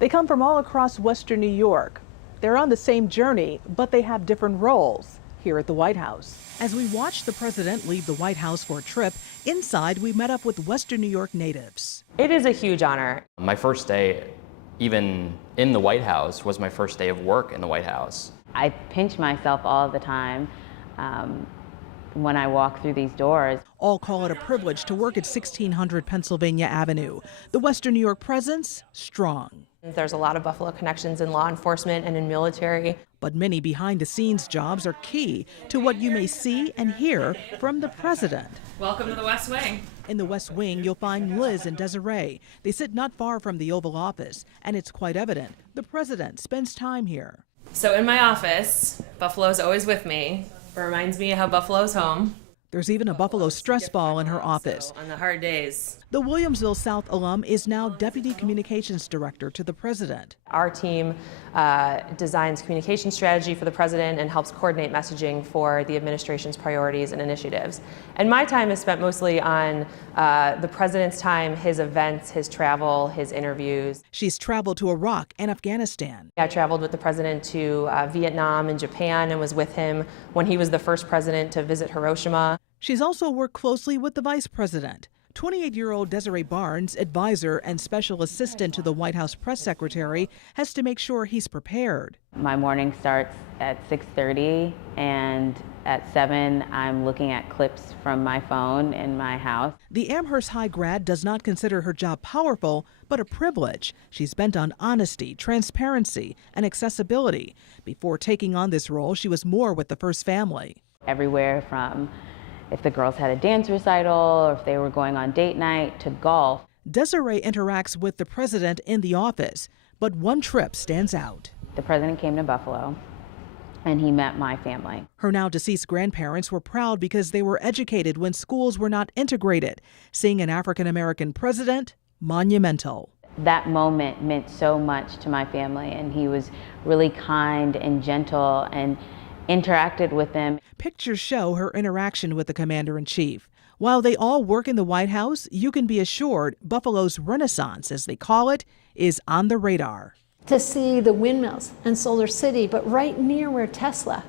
They come from all across Western New York. They're on the same journey, but they have different roles here at the White House. As we watched the president leave the White House for a trip, inside we met up with Western New York natives. It is a huge honor. My first day, even in the White House, was my first day of work in the White House. I pinch myself all the time when I walk through these doors. All call it a privilege to work at 1600 Pennsylvania Avenue. The Western New York presence, strong. There's a lot of Buffalo connections in law enforcement and in military. But many behind-the-scenes jobs are key to what you may see and hear from the president. Welcome to the West Wing. In the West Wing, you'll find Liz and Desiree. They sit not far from the Oval Office, and it's quite evident the president spends time here. So in my office, Buffalo's always with me. It reminds me of how Buffalo's home. There's even a Buffalo stress ball in her office. So on the hard days. The Williamsville South alum is now Deputy Communications Director to the president. Our team designs communication strategy for the president and helps coordinate messaging for the administration's priorities and initiatives. And my time is spent mostly on the president's time, his events, his travel, his interviews. She's traveled to Iraq and Afghanistan. I traveled with the president to Vietnam and Japan and was with him when he was the first president to visit Hiroshima. She's also worked closely with the vice president. 28-year-old Desiree Barnes, advisor and special assistant to the White House press secretary, has to make sure he's prepared. My morning starts at 6:30, and at 7 I'm looking at clips from my phone in my house. The Amherst High grad does not consider her job powerful, but a privilege. She's bent on honesty, transparency, and accessibility. Before taking on this role, she was more with the First Family. Everywhere from if the girls had a dance recital or if they were going on date night to golf. Desiree interacts with the president in the office, but one trip stands out. The president came to Buffalo and he met my family. Her now deceased grandparents were proud because they were educated when schools were not integrated. Seeing an African-American president, monumental. That moment meant so much to my family, and he was really kind and gentle and interacted with them. Pictures show her interaction with the commander-in-chief. While they all work in the White House, you can be assured Buffalo's renaissance, as they call it, is on the radar. To see the windmills and Solar City, but right near where Tesla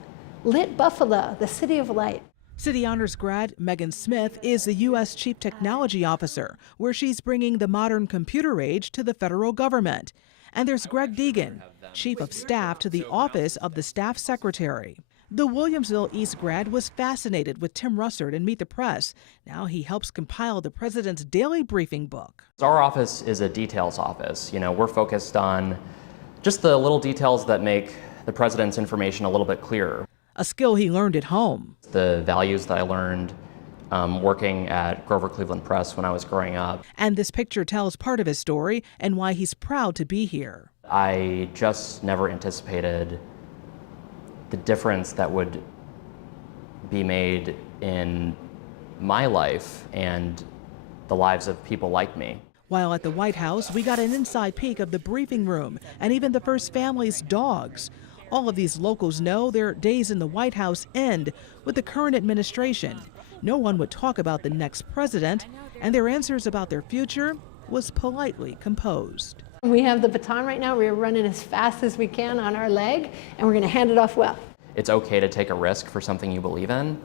lit Buffalo, the city of light. City Honors grad Megan Smith is the U.S. Chief Technology Officer, where she's bringing the modern computer age to the federal government. And there's Greg Deegan, Chief of Staff to the Office of the Staff Secretary. The Williamsville East grad was fascinated with Tim Russert and Meet the Press. Now he helps compile the president's daily briefing book. Our office is a details office. We're focused on just the little details that make the president's information a little bit clearer. A skill he learned at home. The values that I learned working at Grover Cleveland Press when I was growing up. And this picture tells part of his story and why he's proud to be here. I just never anticipated the difference that would be made in my life and the lives of people like me. While at the White House, we got an inside peek of the briefing room and even the First Family's dogs. All of these locals know their days in the White House end with the current administration. No one would talk about the next president, and their answers about their future was politely composed. We have the baton right now. We're running as fast as we can on our leg, and we're going to hand it off well. It's okay to take a risk for something you believe in,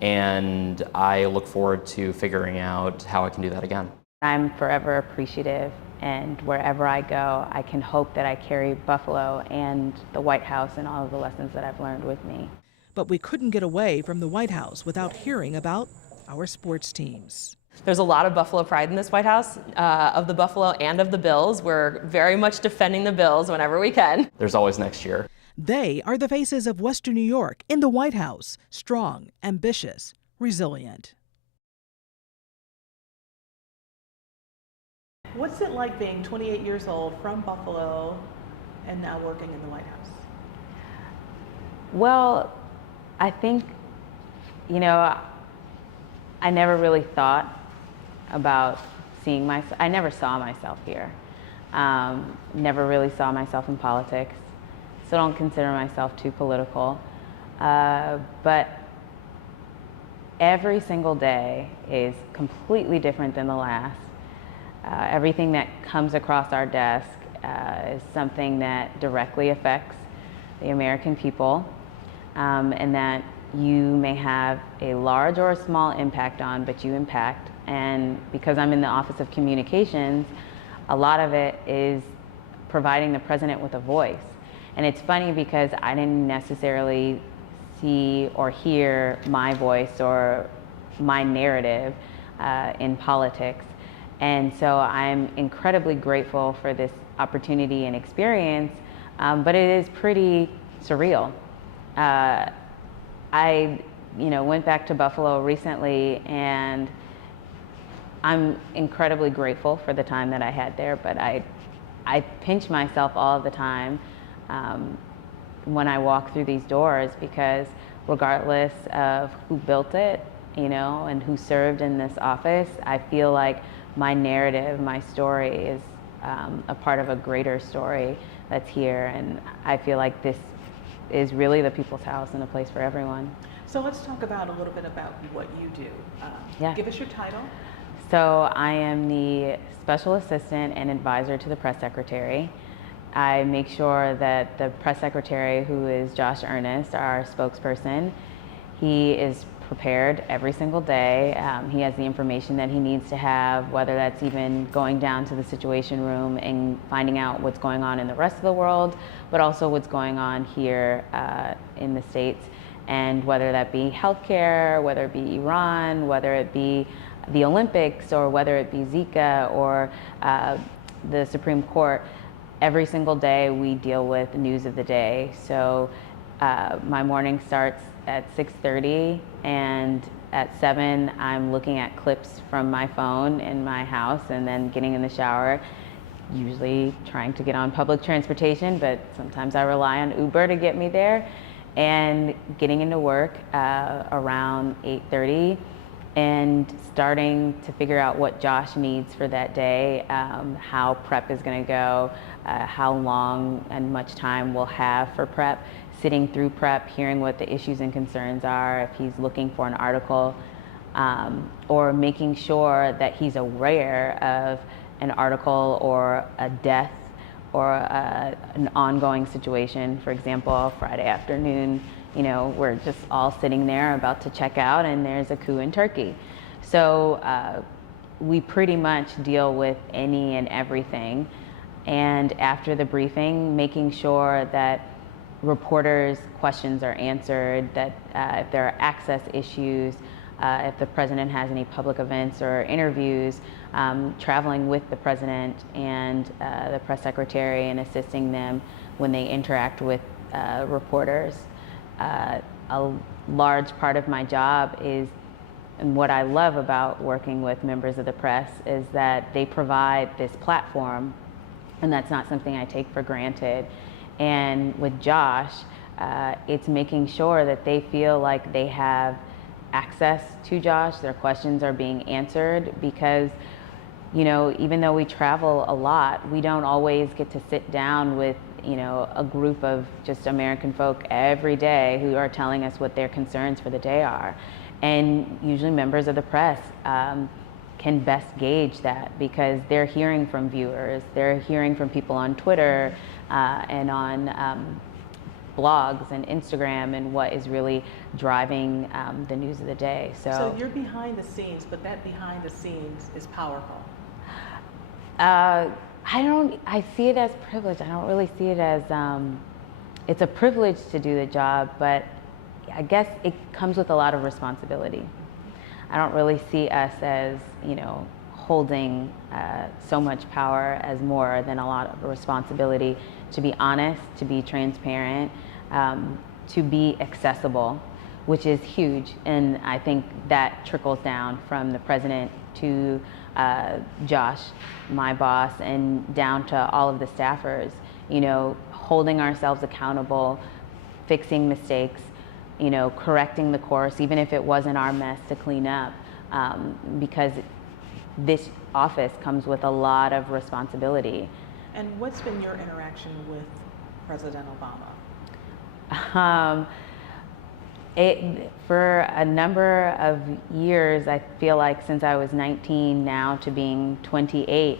and I look forward to figuring out how I can do that again. I'm forever appreciative, and wherever I go, I can hope that I carry Buffalo and the White House and all of the lessons that I've learned with me. But we couldn't get away from the White House without hearing about our sports teams. There's a lot of Buffalo pride in this White House, of the Buffalo and of the Bills. We're very much defending the Bills whenever we can. There's always next year. They are the faces of Western New York in the White House, strong, ambitious, resilient. What's it like being 28 years old from Buffalo and now working in the White House? Well, I think, I never really thought about seeing myself. I never saw myself here. Never really saw myself in politics. Still don't consider myself too political. But every single day is completely different than the last. Everything that comes across our desk is something that directly affects the American people, and that you may have a large or a small impact on, but you impact. And because I'm in the Office of Communications, a lot of it is providing the president with a voice. And it's funny because I didn't necessarily see or hear my voice or my narrative in politics. And so I'm incredibly grateful for this opportunity and experience, but it is pretty surreal. I went back to Buffalo recently, and I'm incredibly grateful for the time that I had there, but I pinch myself all the time when I walk through these doors, because regardless of who built it, and who served in this office, I feel like my narrative, my story is a part of a greater story that's here, and I feel like this is really the people's house and a place for everyone. So let's talk about a little bit about what you do. Yeah. Give us your title. So I am the Special Assistant and Advisor to the Press Secretary. I make sure that the Press Secretary, who is Josh Earnest, our spokesperson, he is prepared every single day. He has the information that he needs to have, whether that's even going down to the Situation Room and finding out what's going on in the rest of the world, but also what's going on here in the States, and whether that be healthcare, whether it be Iran, whether it be the Olympics, or whether it be Zika or the Supreme Court. Every single day we deal with news of the day. So my morning starts at 6:30, and at 7 I'm looking at clips from my phone in my house, and then getting in the shower, usually trying to get on public transportation, but sometimes I rely on Uber to get me there, and getting into work around 8:30, and starting to figure out what Josh needs for that day, how prep is going to go, how long and much time we'll have for prep, sitting through prep, hearing what the issues and concerns are, if he's looking for an article, or making sure that he's aware of an article or a death or an ongoing situation. For example, Friday afternoon, we're just all sitting there about to check out, and there's a coup in Turkey. So we pretty much deal with any and everything. And after the briefing, making sure that reporters' questions are answered, that if there are access issues, if the president has any public events or interviews, traveling with the president and the press secretary and assisting them when they interact with reporters. A large part of my job is, and what I love about working with members of the press, is that they provide this platform, and that's not something I take for granted. And with Josh, it's making sure that they feel like they have access to Josh, their questions are being answered, because even though we travel a lot, we don't always get to sit down with a group of just American folk every day who are telling us what their concerns for the day are. And usually members of the press can best gauge that, because they're hearing from viewers, they're hearing from people on Twitter and on blogs and Instagram, and what is really driving the news of the day. So you're behind the scenes, but that behind the scenes is powerful. I see it as privilege. I don't really see it as, it's a privilege to do the job, but I guess it comes with a lot of responsibility. I don't really see us as, holding so much power as more than a lot of responsibility to be honest, to be transparent, to be accessible, which is huge. And I think that trickles down from the president to Josh, my boss, and down to all of the staffers, holding ourselves accountable, fixing mistakes, correcting the course, even if it wasn't our mess to clean up, because this office comes with a lot of responsibility. And what's been your interaction with President Obama? For a number of years, I feel like since I was 19 now to being 28,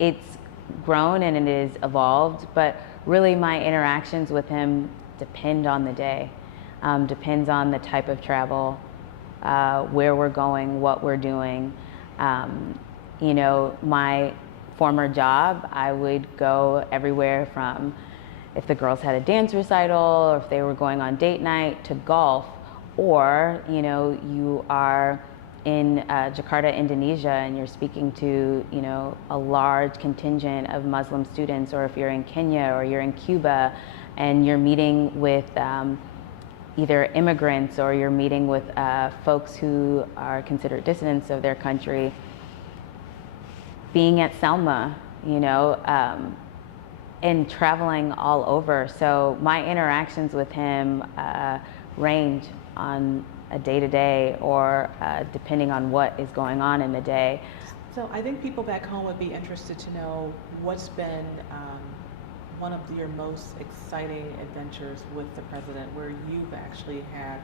it's grown and it is evolved, but really my interactions with him depend on the day, depends on the type of travel, where we're going, what we're doing. You know, my former job, I would go everywhere from if the girls had a dance recital or if they were going on date night to golf, or, you know, you are in Jakarta, Indonesia, and you're speaking to, you know, a large contingent of Muslim students, or if you're in Kenya or you're in Cuba and you're meeting with either immigrants or you're meeting with folks who are considered dissidents of their country. Being at Selma, you know, and traveling all over. So my interactions with him range on a day-to-day or depending on what is going on in the day. So I think people back home would be interested to know what's been one of your most exciting adventures with the president, where you've actually had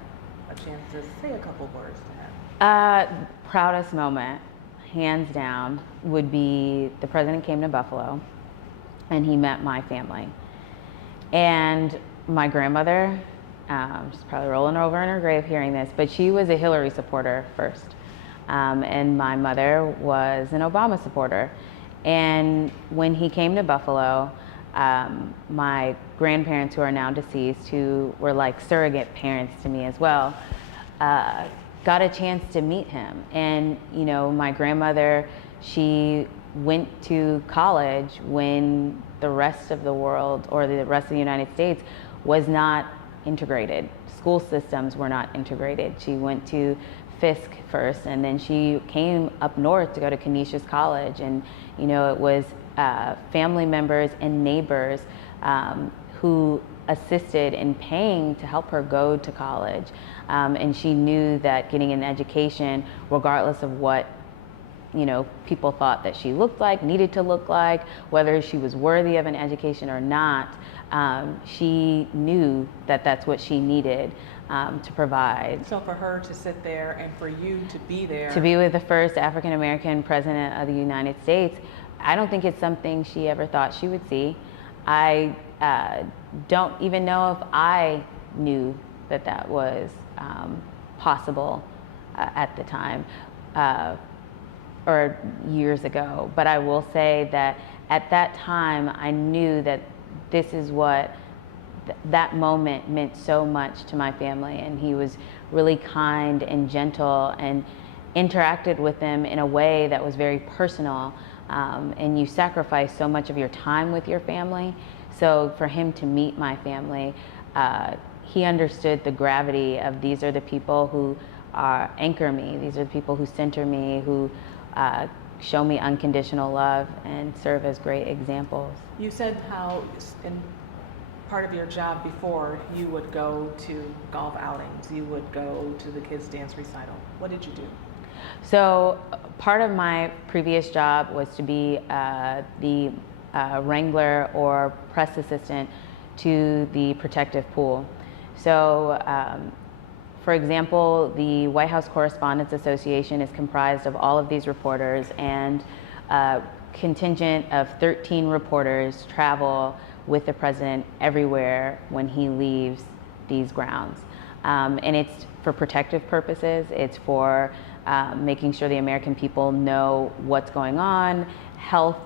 a chance to say a couple words to him. Proudest moment, hands down, would be the president came to Buffalo and he met my family. And my grandmother, she's probably rolling over in her grave hearing this, but she was a Hillary supporter first. And my mother was an Obama supporter. And when he came to Buffalo, my grandparents, who are now deceased, who were like surrogate parents to me as well, got a chance to meet him. And, you know, my grandmother, she went to college when the rest of the world, or the rest of the United States, was not integrated. School systems were not integrated. She went to Fisk first, and then she came up north to go to Canisius College. And, you know, it was family members and neighbors who assisted in paying to help her go to college. And she knew that getting an education, regardless of what, you know, people thought that she looked like, needed to look like, whether she was worthy of an education or not, she knew that that's what she needed to provide. So for her to sit there and for you to be there. To be with the first African American president of the United States, I don't think it's something she ever thought she would see. I don't even know if I knew that that was possible at the time. Or years ago, but I will say that at that time I knew that this is what that moment meant so much to my family, and he was really kind and gentle and interacted with them in a way that was very personal, and you sacrifice so much of your time with your family. So for him to meet my family, he understood the gravity of these are the people who anchor me, these are the people who center me, who show me unconditional love and serve as great examples. You said how in part of your job before, you would go to golf outings, you would go to the kids' dance recital. What did you do? So part of my previous job was to be the wrangler or press assistant to the protective pool. So for example, the White House Correspondents Association is comprised of all of these reporters, and a contingent of 13 reporters travel with the president everywhere when he leaves these grounds. And it's for protective purposes. It's for making sure the American people know what's going on, health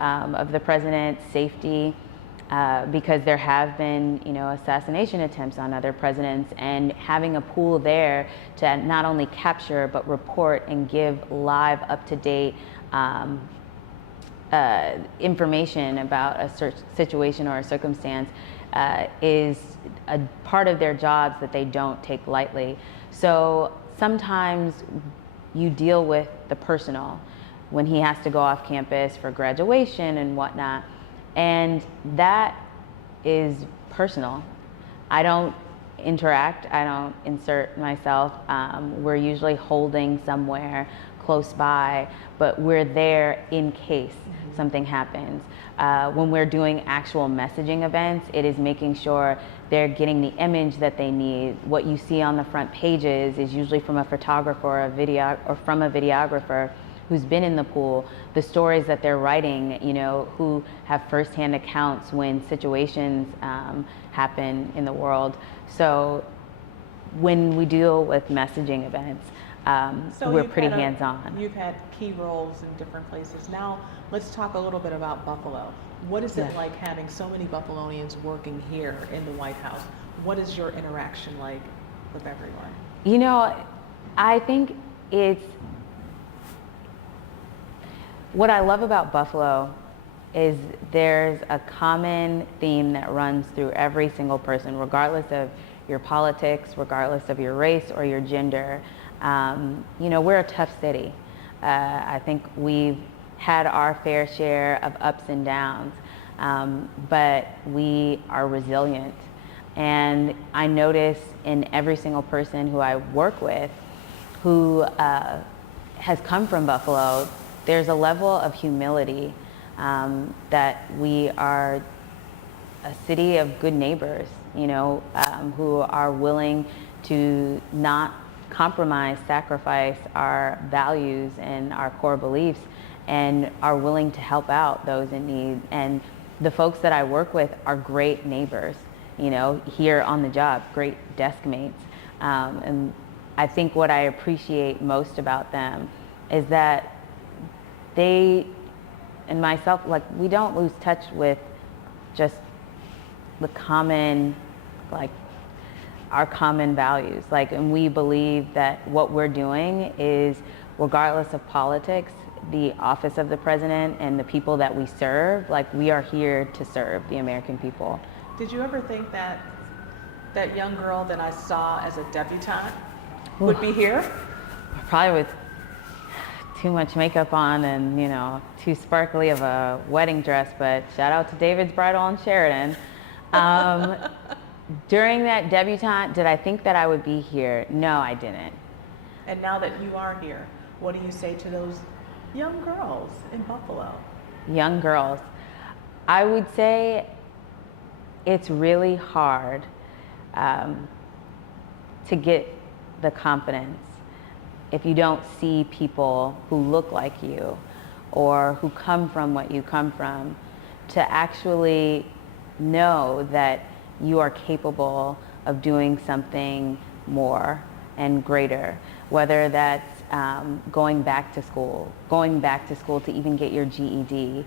of the president, safety. Because there have been, you know, assassination attempts on other presidents, and having a pool there to not only capture but report and give live, up-to-date information about a situation or a circumstance is a part of their jobs that they don't take lightly. So sometimes you deal with the personal when he has to go off campus for graduation and whatnot. And that is personal. I don't interact, I don't insert myself. We're usually holding somewhere close by, but we're there in case something happens. When we're doing actual messaging events, it is making sure they're getting the image that they need. What you see on the front pages is usually from a photographer or from a videographer who's been in the pool, the stories that they're writing, you know, who have firsthand accounts when situations happen in the world. So when we deal with messaging events, we're pretty hands-on. You've had key roles in different places. Now let's talk a little bit about Buffalo. What is it like having so many Buffalonians working here in the White House? What is your interaction like with everyone? You know, I think what I love about Buffalo is there's a common theme that runs through every single person, regardless of your politics, regardless of your race or your gender. You know, we're a tough city. I think we've had our fair share of ups and downs, but we are resilient. And I notice in every single person who I work with who has come from Buffalo, there's a level of humility that we are a city of good neighbors, you know, who are willing to not compromise, sacrifice our values and our core beliefs, and are willing to help out those in need. And the folks that I work with are great neighbors, you know, here on the job, great desk mates. And I think what I appreciate most about them is that they and myself, like, we don't lose touch with just the common, like, our common values. Like, and we believe that what we're doing is, regardless of politics, the office of the president and the people that we serve, like, we are here to serve the American people. Did you ever think that that young girl that I saw as a debutante would be here? Probably with too much makeup on and, you know, too sparkly of a wedding dress, but shout out to David's Bridal in Sheridan. During that debutante, did I think that I would be here? No, I didn't. And now that you are here, what do you say to those young girls in Buffalo? Young girls. I would say it's really hard to get the confidence if you don't see people who look like you or who come from what you come from, to actually know that you are capable of doing something more and greater, whether that's going back to school to even get your GED,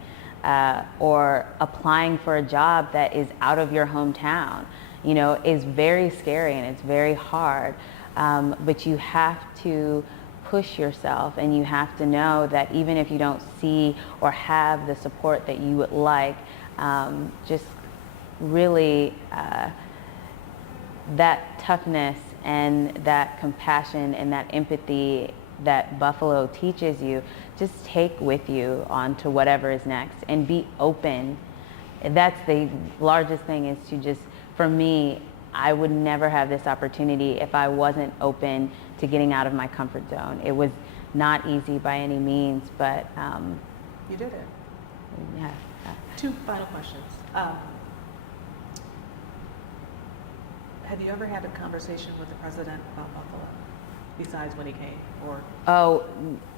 or applying for a job that is out of your hometown, you know, is very scary and it's very hard. But you have to push yourself, and you have to know that even if you don't see or have the support that you would like, just really that toughness and that compassion and that empathy that Buffalo teaches you, just take with you on to whatever is next and be open. That's the largest thing, is to just, for me, I would never have this opportunity if I wasn't open to getting out of my comfort zone. It was not easy by any means, but you did it. Yeah. Two final questions. Have you ever had a conversation with the president about Buffalo, besides when he came, or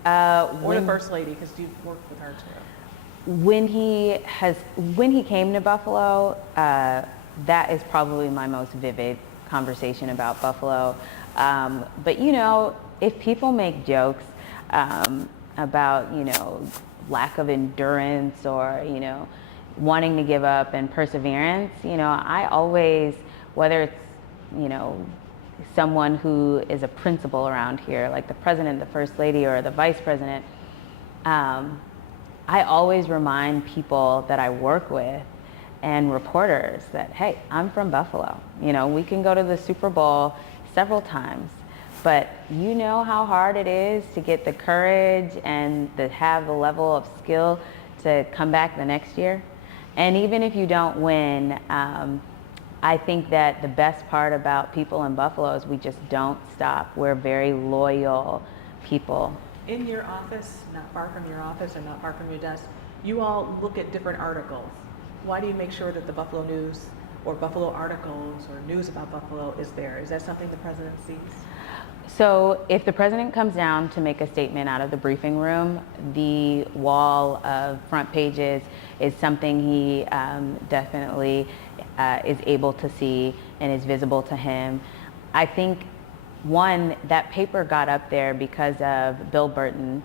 the first lady, because you've worked with her too? When he came to Buffalo, that is probably my most vivid conversation about Buffalo. But, you know, if people make jokes about, you know, lack of endurance or, you know, wanting to give up and perseverance, you know, I always, whether it's, you know, someone who is a principal around here, like the president, the first lady, or the vice president, I always remind people that I work with and reporters that, hey, I'm from Buffalo. You know, we can go to the Super Bowl several times, but you know how hard it is to get the courage and to have the level of skill to come back the next year. And even if you don't win, I think that the best part about people in Buffalo is we just don't stop. We're very loyal people. In your office, not far from your office and not far from your desk, you all look at different articles. Why do you make sure that the Buffalo News or Buffalo articles or news about Buffalo is there? Is that something the president sees? So if the president comes down to make a statement out of the briefing room, the wall of front pages is something he definitely is able to see and is visible to him. I think, one, that paper got up there because of Bill Burton,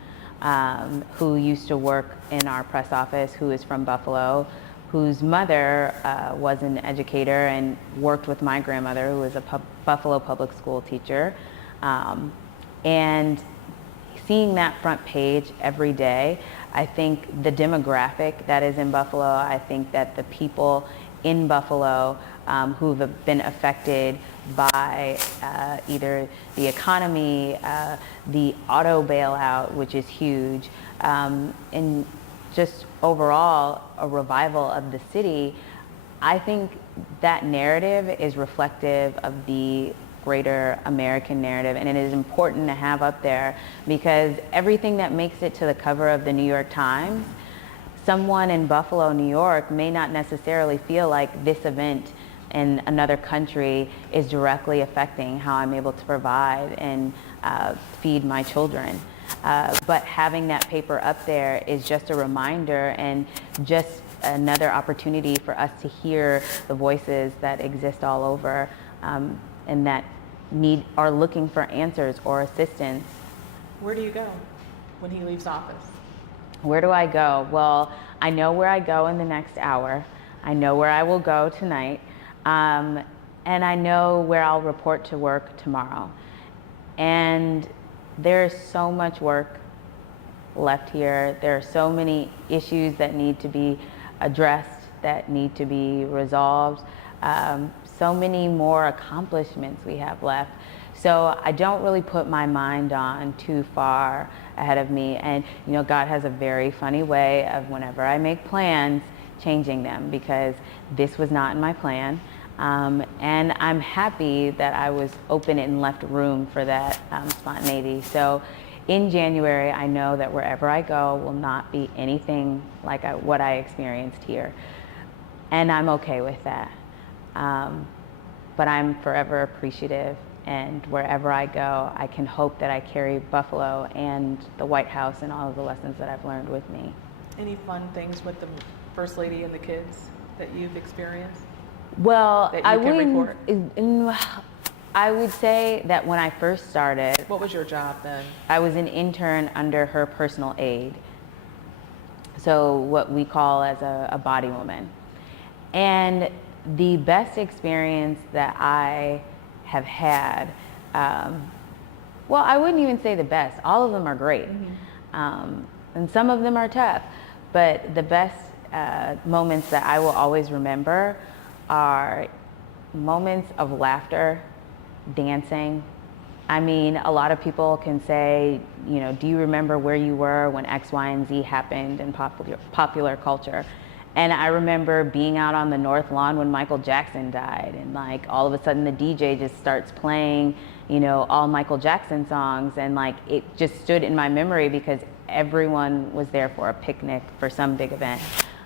who used to work in our press office, who is from Buffalo, whose mother was an educator and worked with my grandmother, who was a Buffalo public school teacher. And seeing that front page every day, I think the demographic that is in Buffalo, I think that the people in Buffalo who've been affected by either the economy, the auto bailout, which is huge, and just overall a revival of the city, I think that narrative is reflective of the greater American narrative, and it is important to have up there because everything that makes it to the cover of the New York Times, someone in Buffalo, New York may not necessarily feel like this event in another country is directly affecting how I'm able to provide and feed my children. But having that paper up there is just a reminder and just another opportunity for us to hear the voices that exist all over and that are looking for answers or assistance. Where do you go when he leaves office? Where do I go? Well, I know where I go in the next hour. I know where I will go tonight. And I know where I'll report to work tomorrow. And there's so much work left here. There are so many issues that need to be addressed, that need to be resolved. So many more accomplishments we have left. So I don't really put my mind on too far ahead of me. And you know, God has a very funny way of whenever I make plans, changing them, because this was not in my plan. And I'm happy that I was open and left room for that spontaneity. So in January, I know that wherever I go will not be anything like what I experienced here. And I'm okay with that. But I'm forever appreciative, and wherever I go, I can hope that I carry Buffalo and the White House and all of the lessons that I've learned with me. Any fun things with the First Lady and the kids that you've experienced? Well, That you can report? I would say that when I first started, What was your job then? I was an intern under her personal aide. So what we call as a body woman. And the best experience that I have had, well, I wouldn't even say the best. All of them are great. And some of them are tough. But the best moments that I will always remember are moments of laughter, dancing. I mean, a lot of people can say, you know, do you remember where you were when X, Y, and Z happened in popular culture? And I remember being out on the North Lawn when Michael Jackson died, and like all of a sudden the DJ just starts playing, you know, all Michael Jackson songs, and like it just stood in my memory because everyone was there for a picnic for some big event.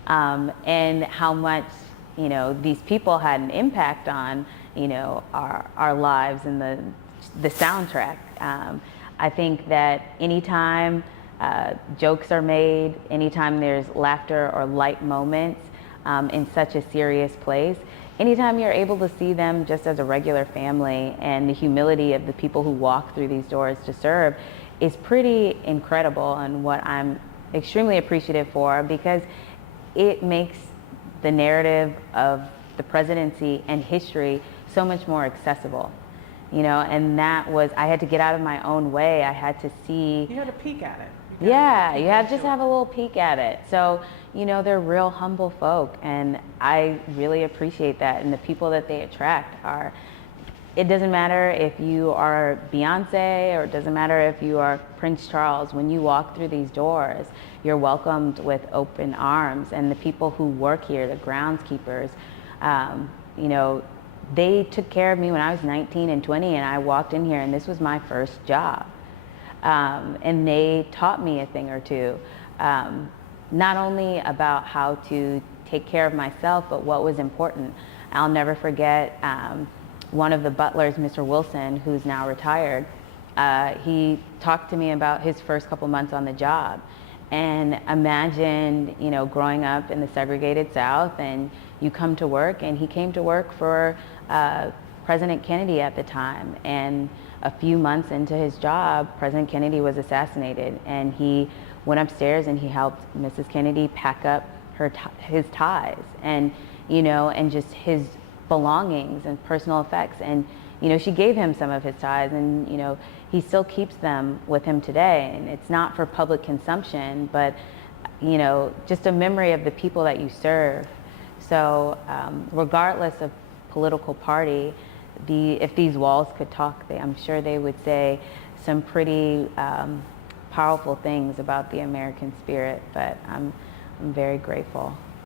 And how much, you know, these people had an impact on, you know, our lives and the soundtrack. I think that anytime jokes are made, anytime there's laughter or light moments in such a serious place, anytime you're able to see them just as a regular family, and the humility of the people who walk through these doors to serve is pretty incredible, and what I'm extremely appreciative for, because it makes the narrative of the presidency and history so much more accessible. You know, and that was, I had to get out of my own way. I had to see. You had a peek at it. Yeah, you have just have a little peek at it. So, you know, they're real humble folk, and I really appreciate that. And the people that they attract are, it doesn't matter if you are Beyonce, or it doesn't matter if you are Prince Charles. When you walk through these doors, you're welcomed with open arms. And the people who work here, the groundskeepers, you know, they took care of me when I was 19 and 20, and I walked in here, and this was my first job. And they taught me a thing or two, not only about how to take care of myself, but what was important. I'll never forget one of the butlers, Mr. Wilson, who's now retired. he talked to me about his first couple months on the job, and imagined, you know, growing up in the segregated South, and you come to work, and he came to work for President Kennedy at the time, and a few months into his job, President Kennedy was assassinated, and he went upstairs and he helped Mrs. Kennedy pack up his ties, and, you know, and just his belongings and personal effects. And, you know, she gave him some of his ties, and, you know, he still keeps them with him today. And it's not for public consumption, but, you know, just a memory of the people that you serve. So regardless of political party, if these walls could talk, I'm sure they would say some pretty powerful things about the American spirit. But I'm very grateful.